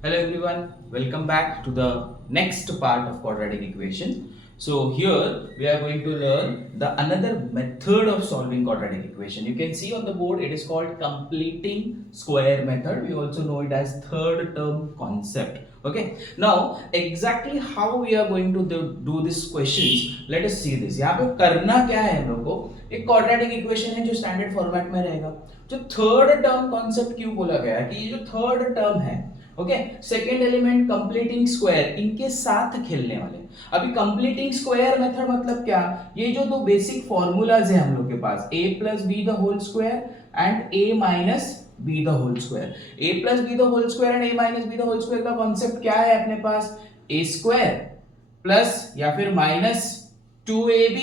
Hello everyone, welcome back to the next part of quadratic equation. So here we are going to learn the another method of solving quadratic equation. You can see on the board it is called completing square method. We also know it as third term concept. Okay, now exactly how we are going to do this questions, let us see this. यहाँ पे करना क्या है हम लोग को, एक quadratic equation है जो standard format में रहेगा. जो थर्ड टर्म कॉन्सेप्ट क्यों बोला गया है कि ये जो थर्ड टर्म है, okay, second element completing square, इनके साथ खेलने वाले. अभी कंप्लीटिंग स्क्वायर मेथड मतलब क्या, ये जो दो बेसिक फॉर्मूलाज है हम लोग के पास, a plus b the whole square and a minus b the whole square. a plus b the whole square and a minus b the whole square का कॉन्सेप्ट क्या है अपने पास, a स्क्वायर प्लस या फिर minus 2ab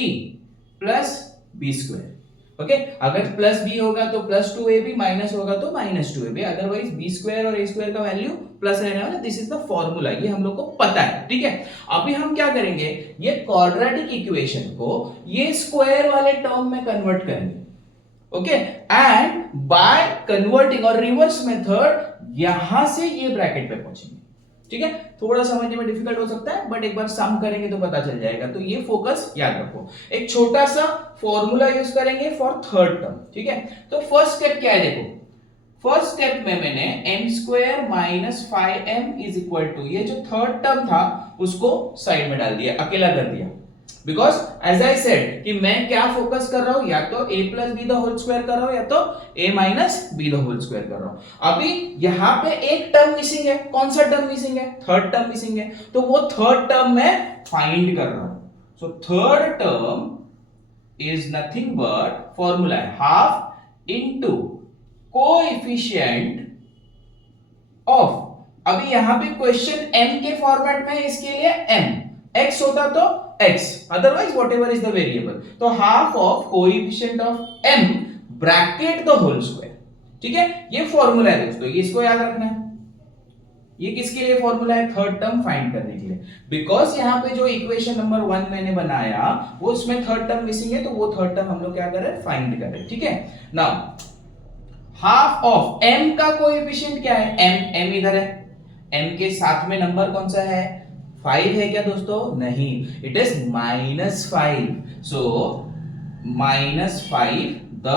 plus b square. Okay, अगर plus b होगा तो प्लस 2ab, माइनस होगा तो minus 2ab, otherwise B square और ए स्क्वायर का वैल्यू प्लस रहने वाला. दिस इज द फॉर्मूला, ये हम लोग को पता है. ठीक है, अभी हम क्या करेंगे, ये क्वाड्रेटिक इक्वेशन को ये स्क्वायर वाले टर्म में कन्वर्ट करेंगे. ओके, एंड बाय कन्वर्टिंग और रिवर्स मेथड यहां से ये ब्रैकेट पे पहुंचेंगे. ठीक है, थोड़ा समझने में डिफिकल्ट हो सकता है बट एक बार सम करेंगे तो पता चल जाएगा. तो ये फोकस याद रखो. एक छोटा सा फॉर्मूला यूज करेंगे फॉर थर्ड टर्म. ठीक है, तो फर्स्ट स्टेप क्या है, देखो फर्स्ट स्टेप में मैंने m square minus 5m is equal to, ये जो थर्ड टर्म था उसको साइड में डाल दिया, अकेला कर दिया. बिकॉज एज आई सेड कि मैं क्या फोकस कर रहा हूं, या तो a plus b the whole square कर रहा हूं या तो a minus b the whole square कर रहा हूं. अभी यहां पे एक टर्म मिसिंग है. कौन सा टर्म मिसिंग है, थर्ड टर्म मिसिंग है, तो वो थर्ड टर्म मैं फाइंड कर रहा हूं. So third term is nothing but formula है हाफ इनटू कोएफिशिएंट ऑफ, अभी यहां पे क्वेश्चन m के फॉर्मेट में है, इसके लिए m, x होता तो x, otherwise whatever is the variable, तो half of coefficient of m bracket the whole square. ठीक है, ये फॉर्मूला है दोस्तों, ये इसको याद रखना है. ये किसके लिए फॉर्मूला है, थर्ड टर्म फाइंड करने के लिए. बिकॉज यहाँ पे जो इक्वेशन नंबर 1 मैंने बनाया वो उसमें थर्ड टर्म मिसिंग है, तो वो थर्ड टर्म हम लोग क्या कर रहे हैं, फाइंड कर रहे हैं. ठीक है, नाउ हाफ ऑफ m का कोएफिशिएंट क्या है, m इधर है, m के साथ में नंबर कौन सा है, 5 है क्या दोस्तों, नहीं, it is -5. So -5 the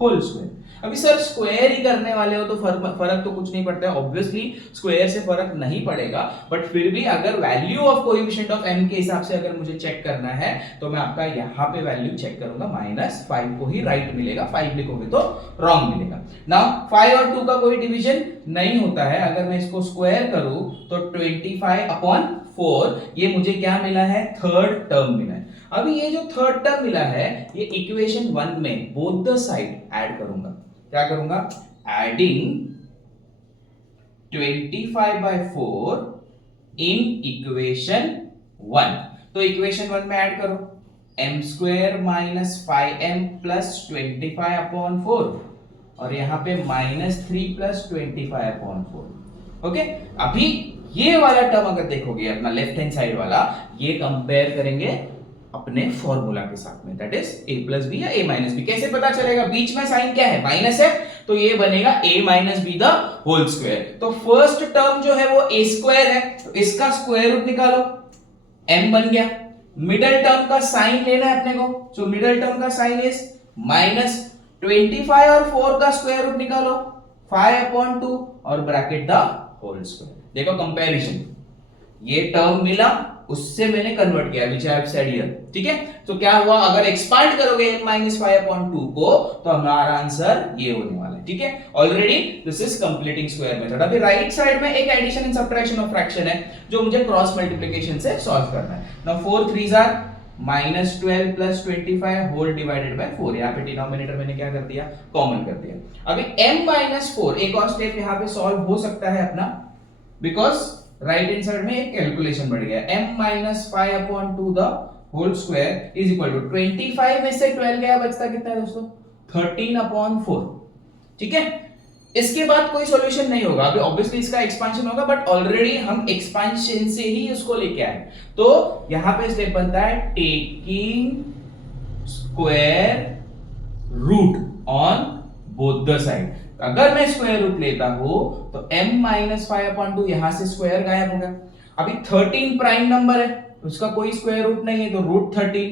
whole square. अभी सर स्क्वायर ही करने वाले हो तो फर्क तो कुछ नहीं पड़ता है. ऑब्वियसली स्क्वायर से फर्क नहीं पड़ेगा, बट फिर भी अगर value of coefficient of m के हिसाब से अगर मुझे चेक करना है तो मैं आपका यहां पे वैल्यू चेक करूंगा. -5 को ही राइट मिलेगा, 5 लिखोगे तो रॉन्ग मिलेगा. नाउ 5 और 2 का कोई डिवीजन नहीं होता है. अगर मैं इसको स्क्वायर करूं तो 25/4, ये मुझे क्या मिला है, थर्ड टर्म मिला है. अभी ये जो थर्ड टर्म मिला है ये इक्वेशन 1 में बोथ द साइड ऐड करूंगा. क्या करूंगा, एडिंग 25/4 इन इक्वेशन 1. तो इक्वेशन 1 में ऐड करो, m square minus 5m plus 25/4 और यहां पे -3 प्लस 25/4. ओके, अभी ये वाला टर्म अगर देखोगे अपना लेफ्ट हैंड साइड वाला, ये कंपेयर करेंगे अपने फॉर्मूला के साथ में, that is a plus b या a माइनस बी. कैसे पता चलेगा, बीच में साइन क्या है, माइनस है, तो ये बनेगा a minus b the whole square. तो फर्स्ट टर्म जो है वो a स्क्वायर है, तो इसका स्क्वायर रूट निकालो, m बन गया. मिडल टर्म का साइन लेना है अपने को, सो मिडल टर्म का साइन इज -25 और 4 का स्क्वायर रूट निकालो, 5/2 और ब्रैकेट द होल स्क्वायर. देखो कंपैरिजन, ये टर्म मिला उससे मैंने कन्वर्ट किया, विच आई हैव सेड हियर. ठीक है, तो क्या हुआ, अगर एक्सपांड करोगे -5/2 को तो हमारा आंसर ये होने वाला है. ठीक है, already this is completing square method. अभी राइट साइड में एक addition and subtraction of fraction है जो मुझे क्रॉस मल्टीप्लिकेशन से सॉल्व करना है. Now 4 3s are -12 plus 25 whole divided by 4. यहाँ पे डिनोमिनेटर मैंने क्या कर दिया, कॉमन कर दिया. अभी m-4 एक और स्टेप यहाँ पे सॉल्व हो सकता है अपना, बिकॉज राइट हैंड साइड में एक कैलकुलेशन बढ़ गया. m-5/2 the whole square is equal to 25 में से 12 गया, बचता कितना है दोस्तों, 13/4. ठीक है, इसके बाद कोई सॉल्यूशन नहीं होगा. अभी ऑब्वियसली इसका एक्सपांशन होगा, बट ऑलरेडी हम एक्सपांशन से ही उसको लेके आए. तो यहां पे स्टेप बनता है taking square root on both the side. अगर मैं स्क्वायर रूट लेता हूं तो m माइनस 5/2, यहां से स्क्वायर गायब हो गया। अभी 13 प्राइम नंबर है, उसका कोई स्क्वायर रूट नहीं है, तो रूट 13,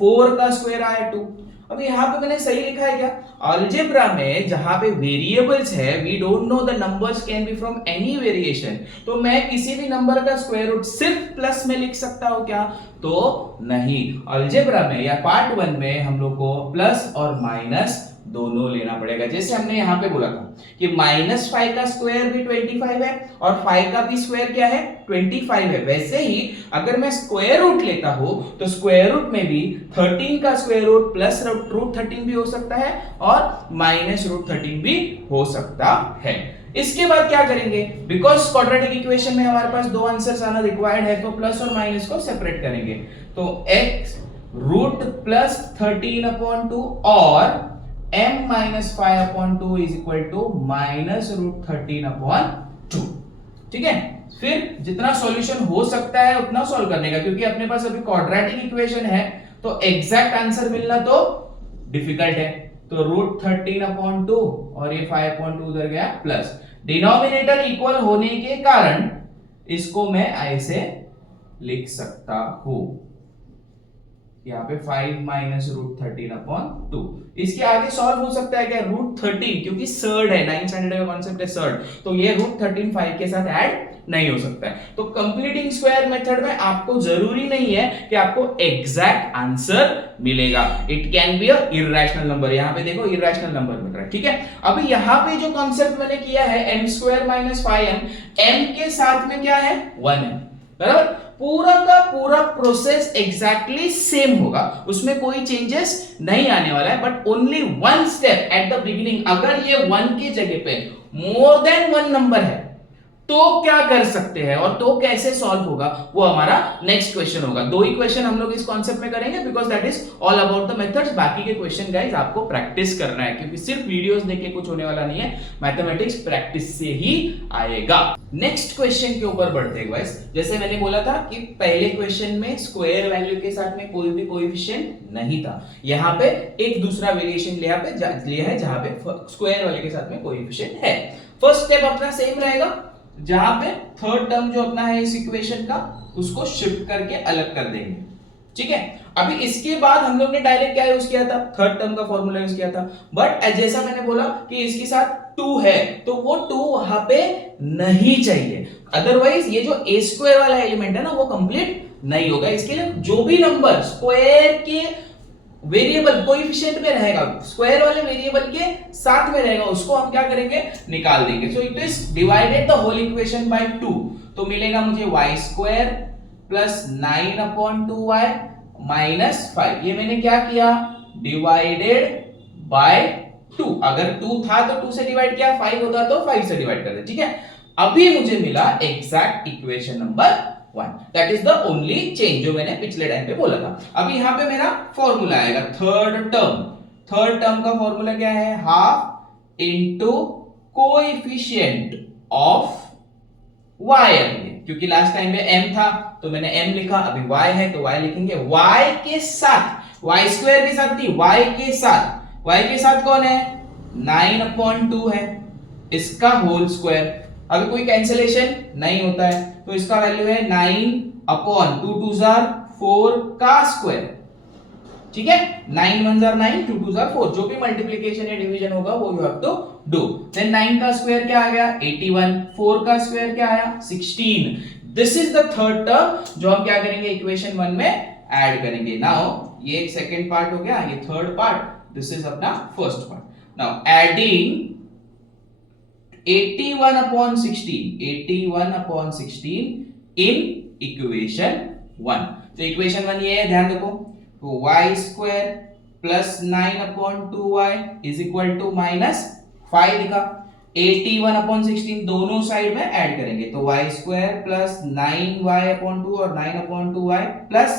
4 का स्क्वायर आया 2। अब यहाँ पे मैंने सही लिखा है क्या? अलजेब्रा में जहां पे वेरिएबल्स है, we don't know the numbers can be from any variation, तो मैं किसी भी नंबर का स्क्वायर रूट सिर्फ प्लस में लिख सकता हूं क्या? तो नहीं, अलजेब्रा में या पार्ट 1 में हम लोग को प्लस और माइनस दोनों लेना पड़ेगा। जैसे हमने यहाँ पे बोला था कि -5 का स्क्वायर भी 25 है और 5 का भी स्क्वायर क्या है? 25 है। वैसे ही अगर मैं स्क्वायर रूट लेता हूं तो स्क्वायर रूट में भी 13 का स्क्वायर रूट प्लस रूट 13 भी हो सकता है और माइनस रूट 13 भी हो सकता है। इसके बाद क्या करेंगे? बिकॉज क्वाड्रेटिक इक्वेशन में हमारे पास दो आंसर्स आना रिक्वायर्ड है, तो प्लस और माइनस को सेपरेट करेंगे। तो x रूट प्लस 13/2 और m minus 5/2 is equal to minus root 13/2। ठीक है, फिर जितना सॉल्यूशन हो सकता है उतना सॉल्व करने का, क्योंकि अपने पास अभी क्वाड्रेटिक इक्वेशन है तो एग्जैक्ट आंसर मिलना तो डिफिकल्ट है। तो रूट 13/2 और ये 5/2 उधर गया प्लस, डिनोमिनेटर इक्वल होने के कारण इसको मैं ऐसे लिख सकता हूं, यहाँ पे 5 माइनस रूट 13/2। इसके आगे सॉल्व हो सकता है क्या? रूट 13, क्योंकि सर्ड है, 9th स्टैंडर्ड का कॉन्सेप्ट है सर्ड, तो ये रूट 13 5 के साथ ऐड नहीं हो सकता है। तो कंप्लीटिंग स्क्वायर मेथड में आपको जरूरी नहीं है कि आपको एग्जैक्ट आंसर मिलेगा, it can be a irrational number. यहाँ पे देखो इररेशनल नंबर मिल रहा है। ठीक है, अभी यहाँ पे जो कॉन्सेप्ट मैंने किया है m² माइनस 5m, m के साथ में क्या है? 1 है, बराबर। पूरा का पूरा प्रोसेस एग्जैक्टली सेम होगा, उसमें कोई चेंजेस नहीं आने वाला है, but only one step at the beginning. अगर ये 1 की जगह पे मोर देन 1 नंबर है तो क्या कर सकते हैं और तो कैसे सॉल्व होगा, वो हमारा नेक्स्ट क्वेश्चन होगा। दो ही क्वेश्चन हम लोग इस कॉन्सेप्ट में करेंगे, because that is all about the methods. बाकी के क्वेश्चन गाइस आपको प्रैक्टिस करना है, क्योंकि सिर्फ वीडियोस देख के कुछ होने वाला नहीं है, मैथमेटिक्स प्रैक्टिस से ही आएगा। नेक्स्ट क्वेश्चन के ऊपर बढ़ते हैं गाइस। जैसे मैंने बोला था कि पहले क्वेश्चन में स्क्वायर वैल्यू के साथ में कोई भी कोएफिशिएंट नहीं था, यहाँ पे एक दूसरा वेरिएशन लिया है जहां पे स्क्वायर वाले के साथ में कोएफिशिएंट है। फर्स्ट स्टेप अपना सेम रहेगा, जहां पे थर्ड टर्म जो अपना है इस इक्वेशन का, उसको शिफ्ट करके अलग कर देंगे। ठीक है, अभी इसके बाद हम लोग ने डायरेक्ट क्या यूज किया था? थर्ड टर्म का फॉर्मूला यूज किया था, बट जैसा मैंने बोला कि इसके साथ 2 है तो वो 2 वहां पे नहीं चाहिए, अदरवाइज ये जो a स्क्वायर वाला एलिमेंट है ना वो कंप्लीट नहीं होगा। इसके लिए जो भी नंबर स्क्वायर के वेरिएबल कोएफिशिएंट में रहेगा, स्क्वायर वाले वेरिएबल के साथ में रहेगा, उसको हम क्या करेंगे? निकाल देंगे। So it is divided the whole equation by 2, तो मिलेगा मुझे y square plus 9/2y minus 5। ये मैंने क्या किया? Divided by 2। अगर 2 था तो 2 से डिवाइड किया, 5 होता तो 5 से डिवाइड कर दे। ठीक है, अभी मुझे मिला exact equation number 1। That is the only change जो मैंने पिछले टाइम पे बोला था। अभी यहां पे मेरा फॉर्मूला आएगा थर्ड टर्म का फॉर्मूला क्या है? Half into coefficient of y। क्योंकि लास्ट टाइम में m था तो मैंने m लिखा, अभी y है तो y लिखेंगे। y के साथ, y स्क्वायर के साथ नहीं, y के साथ कौन है? 9/2 है, इसका होल स्क्वायर। अभी कोई कैंसिलेशन नहीं होता है तो इसका वैल्यू है 9/2 2 4 का स्क्वायर। ठीक है, 9 1 9 2 2 4, जो भी मल्टीप्लिकेशन या डिवीजन होगा वो you have to do. Then 9 का स्क्वायर क्या आ गया? 81, 4 का स्क्वायर क्या आया? 16। This is the third term जो हम क्या करेंगे? इक्वेशन 1 में ऐड करेंगे। नाउ ये एक सेकंड पार्ट हो गया, ये थर्ड पार्ट, दिस इज अपना first part. Now adding 81/16 in equation 1। तो इक्वेशन 1 ये है, ध्यान देखो, तो y square plus 9/2y is equal to minus 5 लिखा। 81/16 दोनों साइड में ऐड करेंगे तो y स्क्वायर प्लस 9y/2 और 9/2y प्लस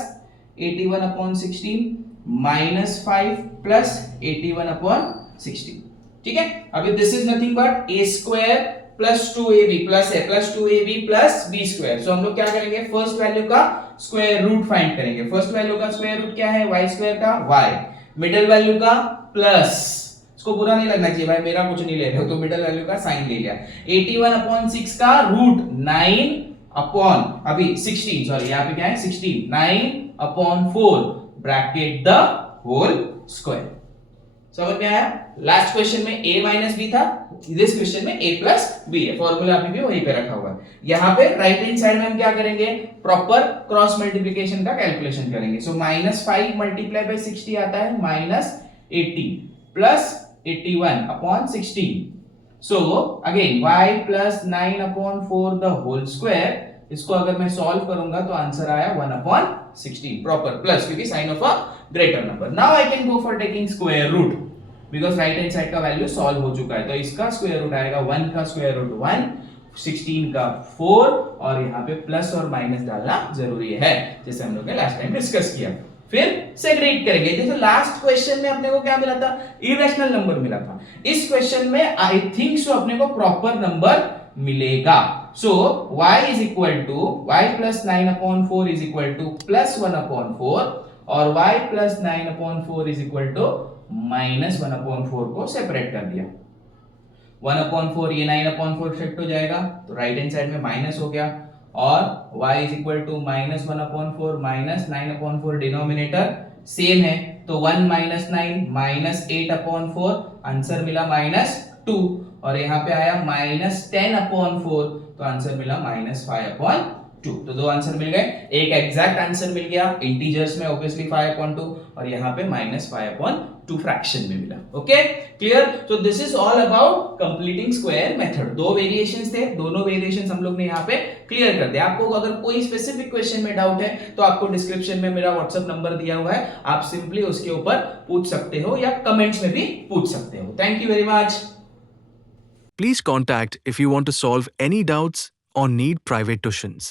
81/16 माइनस 5 प्लस 81/16। ठीक है, अभी this is nothing but a square plus 2ab plus है plus 2ab plus b square. So हम लोग क्या करेंगे? फर्स्ट वैल्यू का स्क्वायर रूट फाइंड करेंगे। फर्स्ट वैल्यू का स्क्वायर रूट क्या है? y स्क्वायर का y, मिडिल वैल्यू का प्लस इसको बुरा नहीं लगना चाहिए भाई, मेरा कुछ नहीं ले रहे हो तो मिडिल वैल्यू का साइन ले लिया। 81/6 का रूट 9 अपॉन अभी 16, सॉरी यहाँ पे क्या है 16, 9/4 ब्रैकेट द होल स्क्वायर। समझ में आया? लास्ट क्वेश्चन में a माइनस बी था, दिस क्वेश्चन में a प्लस बी है, फॉर्मूला अभी भी वहीं पे रखा हुआ है। यहाँ पे राइट हैंड साइड में हम क्या करेंगे, प्रॉपर क्रॉस मल्टीप्लिकेशन का कैलकुलेशन करेंगे। सो -5 मल्टीप्लाई बाय 60 आता है -80 plus 81/16। So again y plus 9/4 the whole square, इसको अगर मैं सॉल्व करूंगा तो आंसर आया 1/16 प्रॉपर प्लस, क्योंकि sign of a greater number. Now I can go for taking square root, because right hand side का वैल्यू सॉल्व हो चुका है। तो इसका स्क्वायर रूट आएगा 1 का स्क्वायर रूट 1, 16 का 4, और यहाँ पे प्लस और माइनस डालना जरूरी है, जैसे हम लोग ने लास्ट टाइम डिस्कस किया। फिर सेग्रीगेट करेंगे। जैसे लास्ट क्वेश्चन में अपने को क्या मिला था, इरेशनल नंबर मिला था। इस क्वेश्चन में आई थिंक सो अपने को प्रॉपर नंबर मिलेगा। सो y is equal to y plus 9/4 is equal to plus 1/4, और y plus 9/4 is equal to minus 1/4 को सेपरेट कर दिया। 1/4 ये 9/4 शिफ्ट हो जाएगा तो राइट हैंड साइड में माइनस हो गया, और y is equal to minus 1/4 minus 9/4 denominator same है, तो 1 minus 9 minus 8/4, आंसर मिला -2, और यहाँ पे आया -10/4, तो आंसर मिला -5/2। तो दो आंसर मिल गए, एक एग्जैक्ट आंसर मिल गया इंटीजर्स में ऑब्वियसली 5/2, और यहाँ पे -5/2 फ्रैक्शन में मिला। Okay clear? So this is all about completing square method. दो वेरिएशंस थे, दोनों वेरिएशंस हम लोग ने यहाँ पे क्लियर कर दिया। आपको अगर कोई स्पेसिफिक क्वेश्चन में डाउट है तो आपको डिस्क्रिप्शन में मेरा व्हाट्सएप नंबर दिया हुआ है, आप सिंपली उसके ऊपर पूछ सकते हो या कमेंट्स में भी पूछ सकते हो। Thank you very much. Please contact if you want to solve any doubts or need private tuitions.